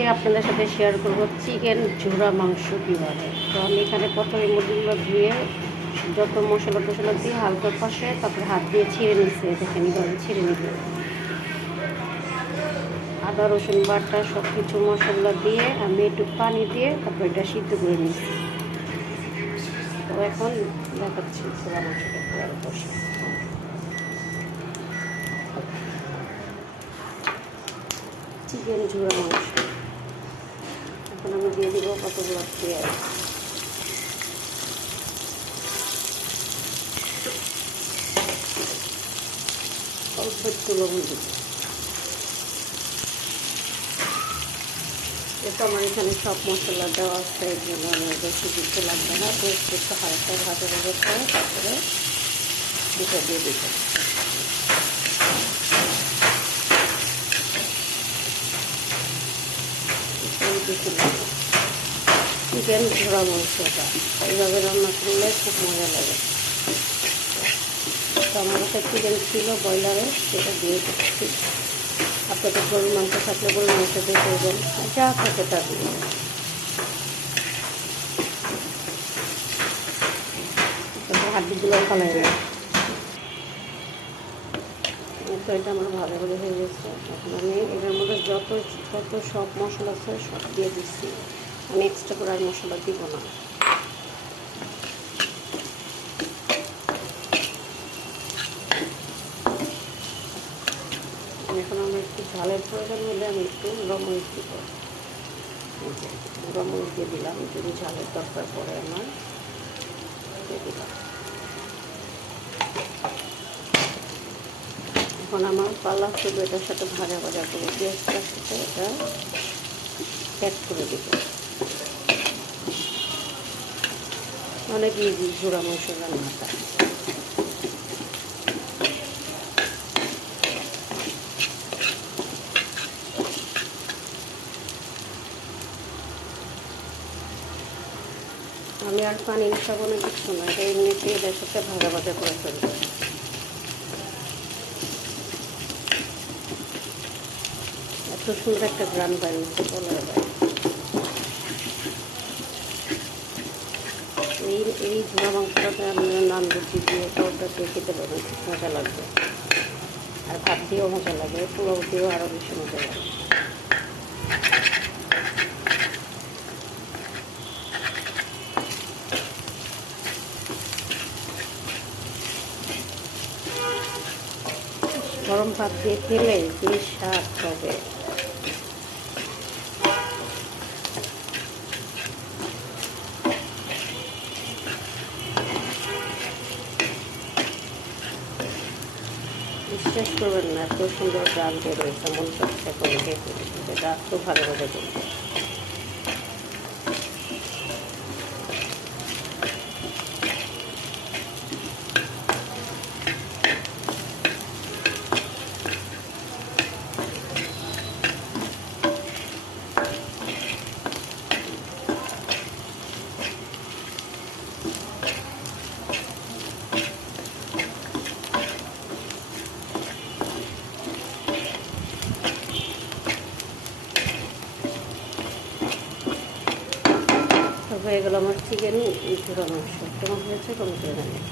আজকে আপনাদের সাথে শেয়ার করব চিকেন ঝুরা মাংস কীভাবে। তো আমি এখানে প্রথমে মুরগিগুলো ধুয়ে যত মশলা টশলা দিয়ে হালকা কষে তারপরে হাত দিয়ে ছিঁড়ে নিচ্ছে, দেখেন এইভাবে ছিঁড়ে নিতে। আদা রসুন বাটা সব কিছু মশলা দিয়ে আমি একটু পানি দিয়ে তারপর এটা সিদ্ধ করে নিচ্ছি। তো এখন দেখাচ্ছি ঝুরা মাংসটা কীভাবে কষে। চিকেন ঝুরা মাংস এখন আমি দিয়ে দিব কতগুলো পেঁয়াজ, অল্প একটু লবণ দিব। এটা আমার এখানে সব মশলা দেওয়া আছে, এই জন্য আমার বেশি দিতে লাগবে না। তো একটু হালকা ভাজা ভাজা করে তারপরে এটা দিয়ে দিতে। চিকেন ঝোড়া মাংসটা এইভাবে রান্না করলে খুব মজা লাগে। তো আমার কাছে চিকেন ছিল ব্রয়লারে, সেটা দিয়ে দিচ্ছি। আপনাদের গরুর মাংস থাকলে গরুর মাংস দিয়ে করবেন, যা থাকে তা দিয়ে। হাড্ডিগুলো ফালাই নেয়। তো এটা আমার ভালো করে হয়ে গেছে। এখন আমি এটার মধ্যে যত সব মশলা আছে সব দিয়ে দিচ্ছি। আমি এক্সট্রা করে আর মশলা দিব না। এখন আমার একটু ঝালের প্রয়োজন হলে আমি একটু রমরিচ দিব। রমরিচ দিয়ে দিলাম, যদি ঝালের দরকার পড়ে আমার দিয়ে দিলাম। এখন আমার পালা শুধু এটার সাথে ভাজা ভাজা করে পেঁয়াজটার সাথে এটা অ্যাড করে দিব। অনেক ইজি ঝুরা মাংস রান্নাটা। আমি আর পানি মিশাবো না, কিছু না, এটা এমনিতে এটার সাথে ভাজা ভাজা করে ফেলবো। এত সুন্দর একটা গ্রান বানিয়েছে বলার বাইরে। এই ঝোড়া মাংসটাতে আপনারা নান রুটি দিয়ে পরোটা দিয়ে খেতে পারবেন, খুব মজা লাগবে। আর ভাত দিয়েও মজা লাগে, পোলাও দিয়েও আরও বেশি মজা লাগে। গরম ভাত দিয়ে খেলে কি স্বাদ হবে। বিশ্বাস করবেন না, এত সুন্দর গান বেরোয়, তেমন চেষ্টা করে খেতে, এটা এত ভালো ভালো করবে। হয়ে গেল আমার চিকেন ঝুরা মাংস। কেমন হয়েছে কমেন্ট করে জানাবেন।